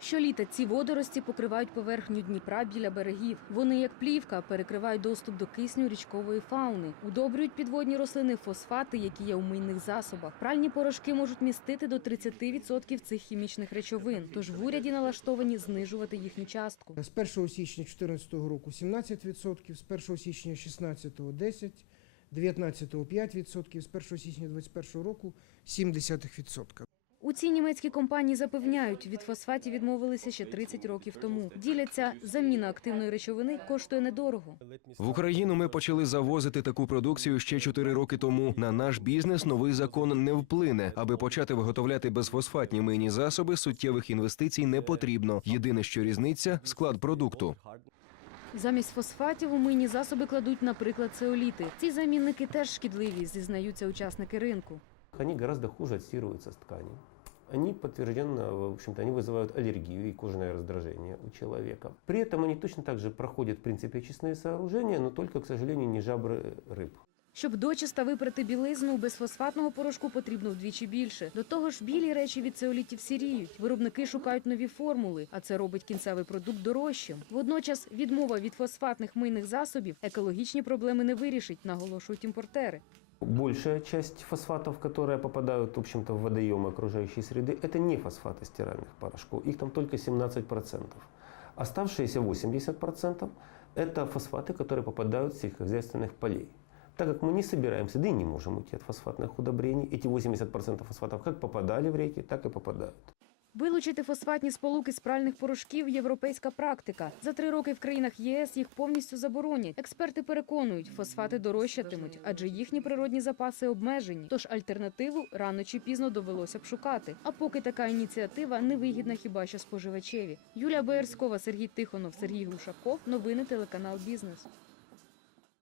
Щоліта ці водорості покривають поверхню Дніпра біля берегів. Вони, як плівка, перекривають доступ до кисню річкової фауни, удобрюють підводні рослини фосфати, які є у мийних засобах. Пральні порошки можуть містити до 30% цих хімічних речовин. Тож в уряді налаштовані знижувати їхню частку. З 1 січня 2014 року 17%, з 1 січня 2016 – 10%, 19 – 5%, з 1 січня 2021 року 0,7%. У цій німецькій компанії запевняють, від фосфатів відмовилися ще 30 років тому. Діляться, заміна активної речовини коштує недорого. В Україну ми почали завозити таку продукцію ще 4 роки тому. На наш бізнес новий закон не вплине. Аби почати виготовляти безфосфатні мийні засоби, суттєвих інвестицій не потрібно. Єдине, що різниця склад продукту. Замість фосфатів у мийні засоби кладуть, наприклад, цеоліти. Ці замінники теж шкідливі, зізнаються учасники ринку. Они гораздо хуже отстирываются с ткани. Они подтвержденно, в общем-то, они вызывают аллергию и кожное раздражение у человека. При этом они точно так же проходят, в принципе, очистные сооружения, но только, к сожалению, не жабры рыб. Щоб дочиста випрати білизну, без фосфатного порошку потрібно вдвічі більше. До того ж, білі речі від цеолітів сіріють. Виробники шукають нові формули, а це робить кінцевий продукт дорожчим. Водночас відмова від фосфатних мийних засобів екологічні проблеми не вирішить, наголошують імпортери. Большая часть фосфатов, которые попадают, в общем-то, в водоемы окружающей среды, это не фосфаты стиральных порошков. Их там только 17%. Оставшиеся 80% это фосфаты, которые попадают с сельскохозяйственных полей. Так как мы не собираемся, да и не можем уйти от фосфатных удобрений, эти 80% фосфатов как попадали в реки, так и попадают. Вилучити фосфатні сполуки з пральних порошків – європейська практика. За три роки в країнах єС їх повністю заборонять. Експерти переконують, фосфати дорожчатимуть, адже їхні природні запаси обмежені. Тож альтернативу рано чи пізно довелося б шукати. А поки така ініціатива невигідна хіба що споживачеві. Юлія Боярськова, Сергій Тихонов, Сергій Глушаков. Новини телеканал Бізнес.